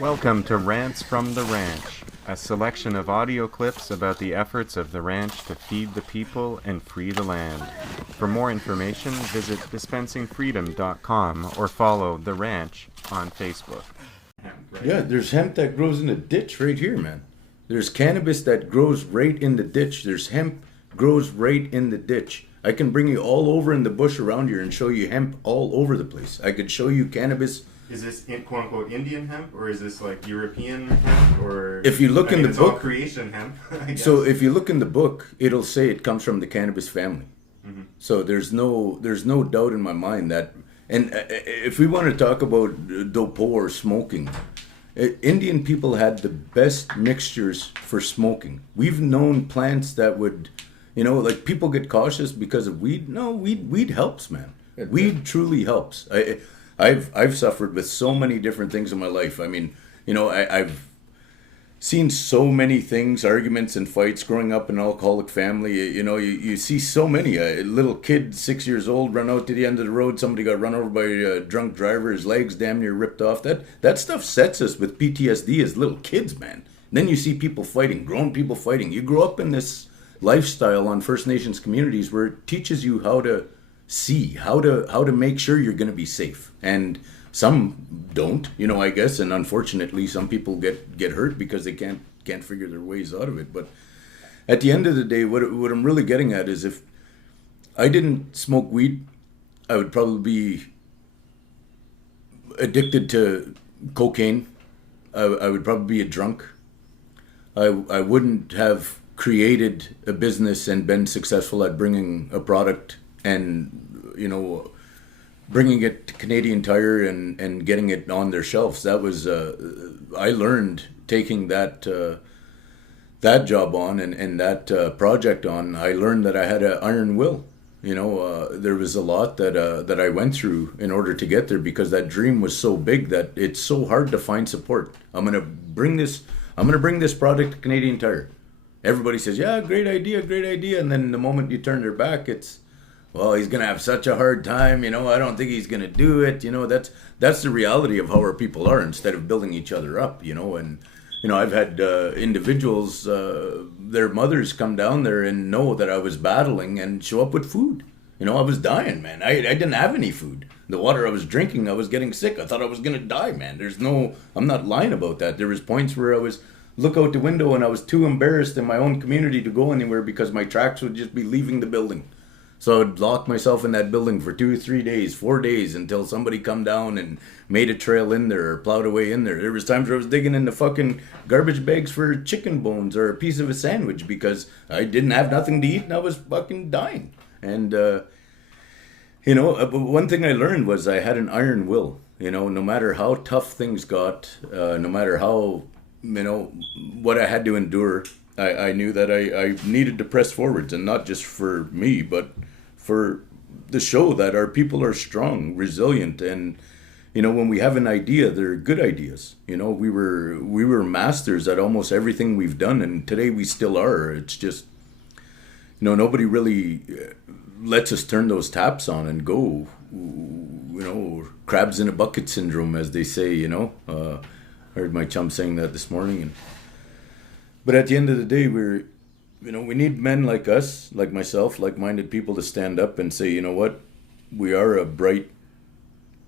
Welcome to Rants from the Ranch, a selection of audio clips about the efforts of the ranch to feed the people and free the land. For more information, visit dispensingfreedom.com or follow The Ranch on Facebook. Yeah, there's hemp that grows in the ditch right here, man. There's cannabis that grows right in the ditch. There's hemp grows right in the ditch. I can bring you all over in the bush around here and show you hemp all over the place. I could show you cannabis. Is this quote unquote Indian hemp, or is this like European hemp, or if you look in the it's book, all creation hemp? I guess. So if you look in the book, it'll say it comes from the cannabis family. Mm-hmm. So there's no doubt in my mind that. And if we want to talk about dopo or smoking, Indian people had the best mixtures for smoking. We've known plants that would, like people get cautious because of weed. No, weed helps, man. Weed truly helps. I've suffered with so many different things in my life. I mean, I've seen so many things, arguments and fights growing up in an alcoholic family. You see so many. A little kid, 6 years old, run out to the end of the road. Somebody got run over by a drunk driver. His legs damn near ripped off. That stuff sets us with PTSD as little kids, man. And then you see people fighting, grown people fighting. You grow up in this lifestyle on First Nations communities where it teaches you how to see, how to make sure you're going to be safe. And some don't, I guess, and unfortunately some people get hurt because they can't figure their ways out of it. But at the end of the day, what I'm really getting at is, if I didn't smoke weed, I would probably be addicted to cocaine. I would probably be a drunk. I wouldn't have created a business and been successful at bringing a product and, bringing it to Canadian Tire and getting it on their shelves. That was, I learned taking that job on and that project on. I learned that I had an iron will. There was a lot that I went through in order to get there, because that dream was so big that it's so hard to find support. I'm gonna bring this product to Canadian Tire. Everybody says, yeah, great idea. And then the moment you turn their back, it's, well, he's going to have such a hard time, I don't think he's going to do it. That's the reality of how our people are, instead of building each other up, and, I've had individuals, their mothers come down there and know that I was battling and show up with food. I was dying, man. I didn't have any food. The water I was drinking, I was getting sick. I thought I was going to die, man. I'm not lying about that. There was points where I was look out the window and I was too embarrassed in my own community to go anywhere, because my tracks would just be leaving the building. So I'd lock myself in that building for 2, 3 days, 4 days, until somebody come down and made a trail in there or plowed a way in there. There was times where I was digging in the fucking garbage bags for chicken bones or a piece of a sandwich because I didn't have nothing to eat and I was fucking dying. And, one thing I learned was I had an iron will. No matter how tough things got, no matter how, what I had to endure, I knew that I needed to press forwards, and not just for me, but for the show that our people are strong, resilient, and when we have an idea, they're good ideas. We were masters at almost everything we've done, and today we still are. It's just nobody really lets us turn those taps on and go. Crabs in a bucket syndrome, as they say. I heard my chum saying that this morning, but at the end of the day, we need men like us, like myself, like-minded people to stand up and say, what? We are a bright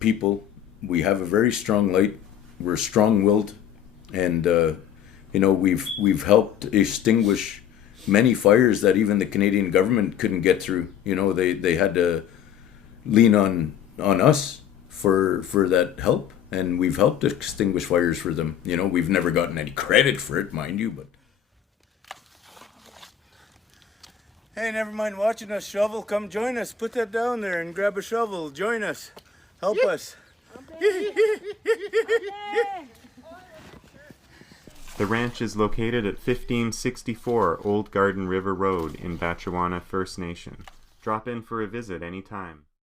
people. We have a very strong light. We're strong-willed, and we've helped extinguish many fires that even the Canadian government couldn't get through. They had to lean on us for that help, and we've helped extinguish fires for them. We've never gotten any credit for it, mind you, but. Hey, never mind watching us shovel. Come join us. Put that down there and grab a shovel. Join us. Help us. The ranch is located at 1564 Old Garden River Road in Batchewana First Nation. Drop in for a visit anytime.